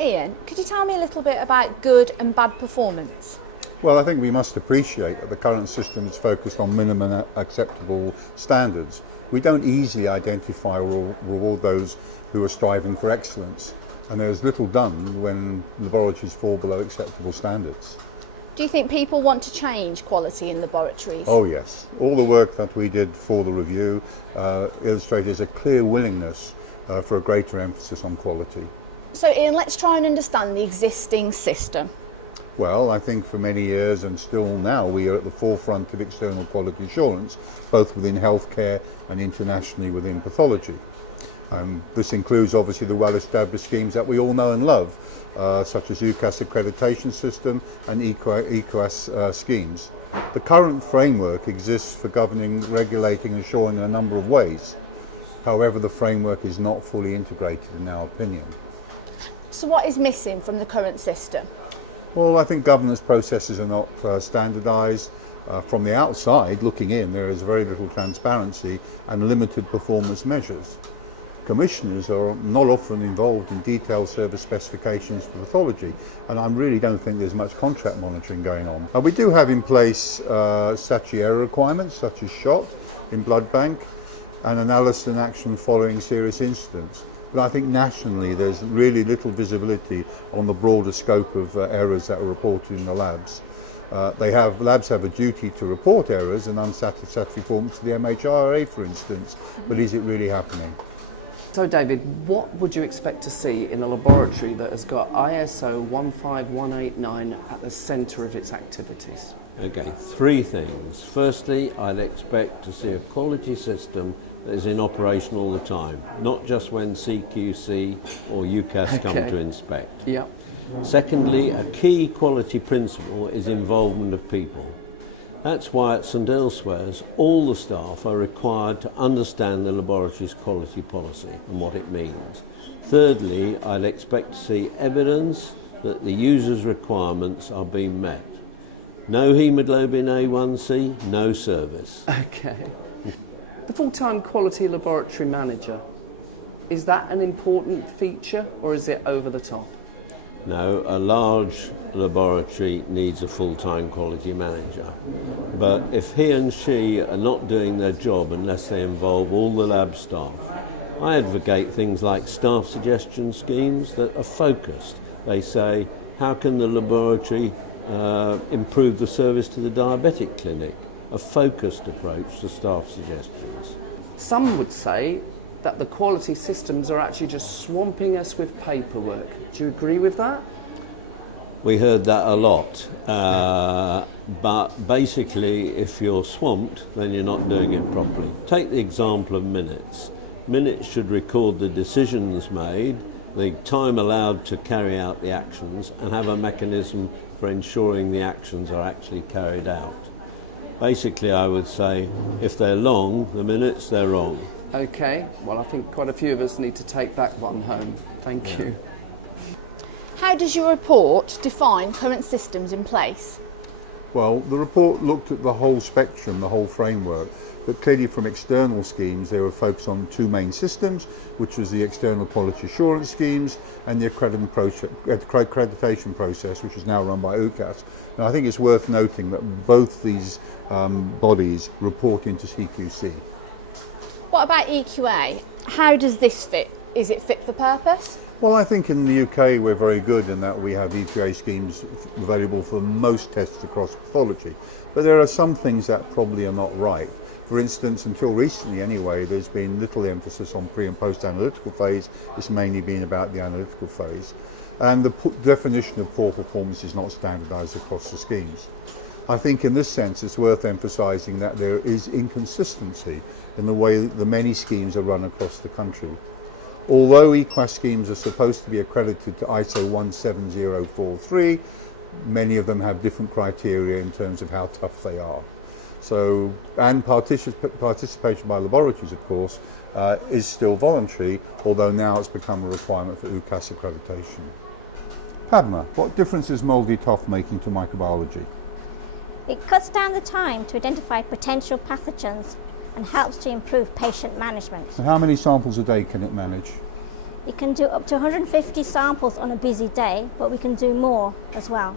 Ian, could you tell me a little bit about good and bad performance? Well, I think we must appreciate that the current system is focused on minimum acceptable standards. We don't easily identify or reward those who are striving for excellence, and there's little done when laboratories fall below acceptable standards. Do you think people want to change quality in laboratories? Oh yes, all the work that we did for the review illustrated a clear willingness for a greater emphasis on quality. So Ian, let's try and understand the existing system. Well, I think for many years and still now we are at the forefront of external quality assurance, both within healthcare and internationally within pathology. This includes obviously the well-established schemes that we all know and love, such as UKAS accreditation system and EQAS schemes. The current framework exists for governing, regulating and assuring in a number of ways. However, the framework is not fully integrated in our opinion. So what is missing from the current system? Well, I think governance processes are not standardised. From the outside, looking in, there is very little transparency and limited performance measures. Commissioners are not often involved in detailed service specifications for pathology, and I really don't think there's much contract monitoring going on. We do have in place statutory error requirements such as SHOT in blood bank and analysis and action following serious incidents. But I think nationally there's really little visibility on the broader scope of errors that are reported in the labs. Labs have a duty to report errors and unsatisfactory performance to the MHRA, for instance, but is it really happening? So David, what would you expect to see in a laboratory that has got ISO 15189 at the centre of its activities? Okay, three things. Firstly, I'd expect to see a quality system that is in operation all the time, not just when CQC or UKAS come to inspect. Yeah. Secondly, a key quality principle is involvement of people. That's why at St Elsewhere's all the staff are required to understand the laboratory's quality policy and what it means. Thirdly, I'd expect to see evidence that the user's requirements are being met. No hemoglobin A1C, no service. Okay. The full-time quality laboratory manager, is that an important feature or is it over the top? No, a large laboratory needs a full-time quality manager. But if he and she are not doing their job unless they involve all the lab staff, I advocate things like staff suggestion schemes that are focused. They say, how can the laboratory improve the service to the diabetic clinic? A focused approach to staff suggestions. Some would say that the quality systems are actually just swamping us with paperwork. Do you agree with that? We heard that a lot, but basically if you're swamped then you're not doing it properly. Take the example of minutes. Minutes should record the decisions made, the time allowed to carry out the actions, and have a mechanism for ensuring the actions are actually carried out. Basically I would say if they're long, the minutes, they're wrong. Okay, well I think quite a few of us need to take that one home. Thank you. How does your report define current systems in place? Well, the report looked at the whole spectrum, the whole framework, but clearly from external schemes they were focused on two main systems, which was the external quality assurance schemes and the accreditation process, which is now run by UKAS. And I think it's worth noting that both these bodies report into CQC. What about EQA? How does this fit? Is it fit for purpose? Well, I think in the UK we're very good in that we have EQA schemes available for most tests across pathology. But there are some things that probably are not right. For instance, until recently anyway, there's been little emphasis on pre and post analytical phase. It's mainly been about the analytical phase. And the definition of poor performance is not standardised across the schemes. I think in this sense it's worth emphasising that there is inconsistency in the way the many schemes are run across the country. Although EQAS schemes are supposed to be accredited to ISO 17043, many of them have different criteria in terms of how tough they are. So, and participation by laboratories, of course, is still voluntary, although now it's become a requirement for UKAS accreditation. Padma, what difference is MALDI-TOF making to microbiology? It cuts down the time to identify potential pathogens and helps to improve patient management. And how many samples a day can it manage? You can do up to 150 samples on a busy day, but we can do more as well.